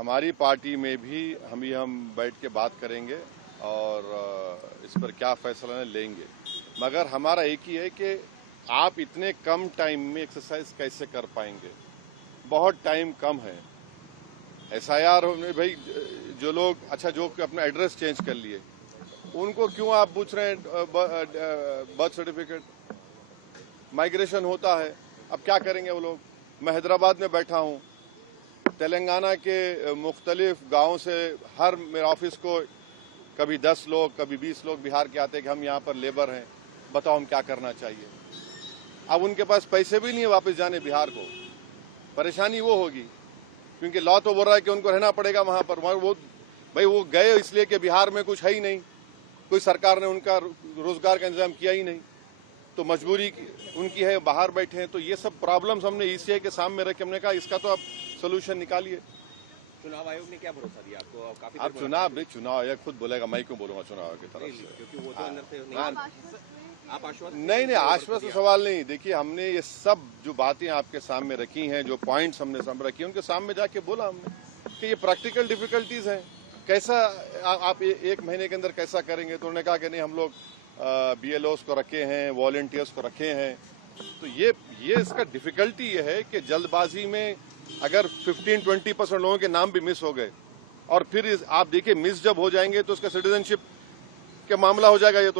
हमारी पार्टी में भी हम बैठ के बात करेंगे और इस पर क्या फैसला लेंगे, मगर हमारा एक ही है कि आप इतने कम टाइम में एक्सरसाइज कैसे कर पाएंगे। बहुत टाइम कम है। एसआईआर में भाई जो लोग जो अपना एड्रेस चेंज कर लिए उनको क्यों आप पूछ रहे हैं बर्थ सर्टिफिकेट। माइग्रेशन होता है, अब क्या करेंगे वो लोग। मैं हैदराबाद में बैठा हूँ, तेलंगाना के मुख्तलिफ गाँव से हर मेरे ऑफिस को कभी 10 लोग कभी 20 लोग बिहार के आते हैं कि हम यहाँ पर लेबर हैं, बताओ हम क्या करना चाहिए। अब उनके पास पैसे भी नहीं है वापस जाने बिहार को। परेशानी वो होगी क्योंकि लॉ तो बोल रहा है कि उनको रहना पड़ेगा वहाँ पर। वो गए इसलिए कि बिहार में कुछ है ही नहीं, कोई सरकार ने उनका रोजगार का इंतजाम किया ही नहीं, तो मजबूरी उनकी है, बाहर बैठे हैं। तो ये सब प्रॉब्लम्स हमने ईसीआई के सामने रख के हमने कहा इसका तो आप सोल्यूशन निकालिए। चुनाव आयोग ने क्या भरोसा दिया आपको? काफी आप चुनाव आयोग खुद बोलेगा, मैं क्यों बोलूंगा चुनाव आयोग की तरफ से, क्योंकि वो तो अंदर से आप आश्वस्त नहीं आश्वस्त सवाल नहीं। देखिए हमने ये सब जो बातें आपके सामने रखी हैं, जो पॉइंट्स हमने सामने रखी हैं, उनके सामने जाके बोला हमने कि ये प्रैक्टिकल डिफिकल्टीज हैं, कैसा आप एक महीने के अंदर कैसा करेंगे। तो उन्होंने कहा कि नहीं हम लोग BLOs को रखे हैं, वॉलंटियर्स को रखे हैं। तो ये इसका डिफिकल्टी ये है कि जल्दबाजी में अगर 15-20% लोगों के नाम भी मिस हो गए और फिर आप देखिए मिस जब हो जाएंगे तो उसका सिटीजनशिप का मामला हो जाएगा। ये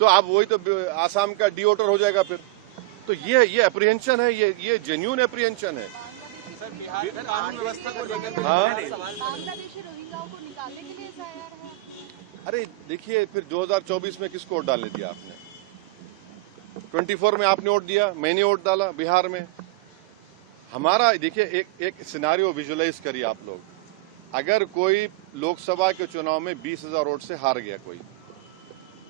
तो आप वही तो आसाम का डिओटर हो जाएगा फिर। तो ये अप्रीहेंशन है, ये जेन्युइन अप्रीहेंशन है। सर बिहार कानून व्यवस्था को लेकर बांग्लादेशी रोहिंग्याओं को निकालने के लिए एसआईआर है। अरे देखिए फिर 2024 में किसको वोट डालने दिया आपने? 24 में आपने वोट दिया, मैंने वोट डाला बिहार में। हमारा देखिए एक सिनारियो विजुअलाइज करिए आप लोग। अगर कोई लोकसभा के चुनाव में 20,000 वोट से हार गया कोई,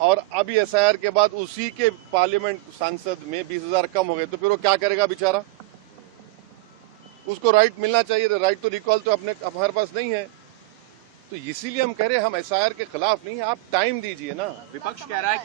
और अभी एसआईआर के बाद उसी के पार्लियामेंट सांसद में 20,000 कम हो गए, तो फिर वो क्या करेगा बेचारा? उसको राइट मिलना चाहिए। राइट तो रिकॉल तो हमारे पास नहीं है। तो इसीलिए हम कह रहे हैं हम एसआईआर के खिलाफ नहीं है, आप टाइम दीजिए ना। विपक्ष कह रहा है